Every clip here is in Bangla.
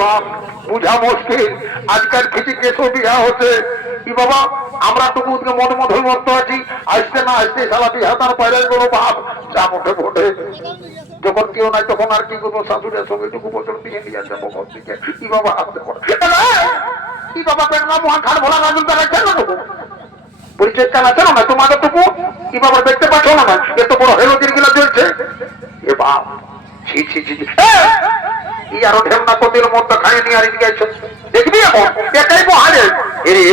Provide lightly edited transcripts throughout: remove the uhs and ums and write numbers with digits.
বাপ বুঝা মুশকিল। আজকাল কিছু কেসও বিয়া হচ্ছে কি বাবা, আমরা তো মনে মধ্যে মত আছি, আসতে না আসতে সালা বিহা তার বাইরে কোনো বাপ যা মুঠে ফোটে। যখন কেউ নাই তখন আর কি করবো, শাশুড়ের সঙ্গে টুকু বছর দিয়ে নিয়ে যাবো ঘর থেকে। কি বাবা আসতে কি বাবা পেটনা মহান খাট ভোলা গাজন তারা কেন দেবো পরিচয় কেন আছে না তোমাদের টুকু কি বাবা দেখতে পাচ্ছ না এত বড় হেলোদিন গুলা চলছে। এ বাপ ছি ছি ছি ই আরো ঢেমনা কতির মধ্যে খাইয়ে নিয়ে আর গেছে দেখবি এখন একাই বহারে এরে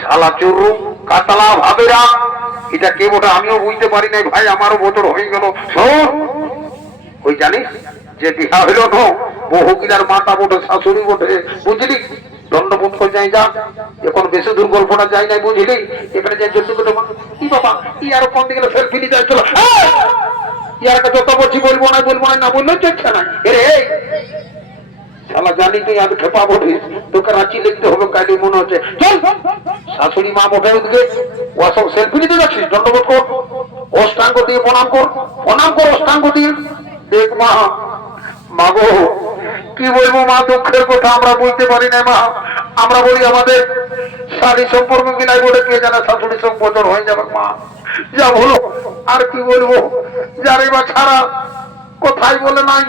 শালা চুরু কাতলা ভাবেরা এটা কে বটে আমিও বুঝতে পারি নাই ভাই, আমারও বছর হয়ে গেল। শোন ওই জানিস যে বিহা হইল ন বহু কিনার মাতা বটে শাশুড়ি বটে বুঝলি, দণ্ডবোধ করে যাই যা এখন বেশি দূর গল্পটা যাই নাই বুঝলি, এখানে যাই যত কি বাবা কি আরো কোন দিকে সেলফি নিতে চলো ইয়ারকে যত বলছি বলবো না না বললেও চলছে না। এরে শালা জানি তুই আমি খেপা বলিস, তোকে রাঁচি লিখতে হবে কালি মনে হচ্ছে। চল শাশুড়ি মা মোটে উঠবে ও সব সেলফি নিতে যাচ্ছিস, দণ্ডবোধ কর, অষ্টাঙ্গ দিয়ে প্রণাম কর, প্রণাম কর অষ্টাঙ্গ দিয়ে। দেখ মা, মাগো কি বলবো মা, দুঃখের কথা আমরা বলতে পারি না মা। আমরা বলি আমাদের শাড়ি সম্পর্ক কিনাই বলে কে জানে শাশুড়ি সম্পর্ক হয়ে যাবে মা, যা বলো আর কি বলবো, যারে বা ছাড়া কোথায় বলে নাই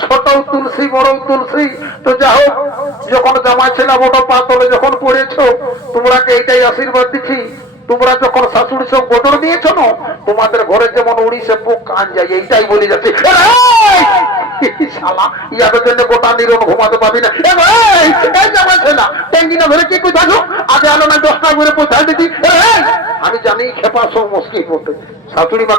ছোট তুলসী বড় তুলসী। তো যা হোক যখন জামাই ছিল বড় পাতলে যখন পড়েছো তোমরা এইটাই আশীর্বাদ দিচ্ছি, তোমরা যখন শাশুড়ি সব বদর দিয়েছো না তোমাদের ঘরে যেমন উড়িষে পোক কান যায় এইটাই বলে যাচ্ছে। শালা ইয়াদের জন্য গোটা নিরন ঘুমাতে পারবি না। জামাই ছিল ট্যাঙ্কিনা ধরে কি কোথায় আগে আলো না 10টা করে পৌঁছায় দিতি। আমি জানি খেপা সব মুশকিল করতে শাশুড়ি মা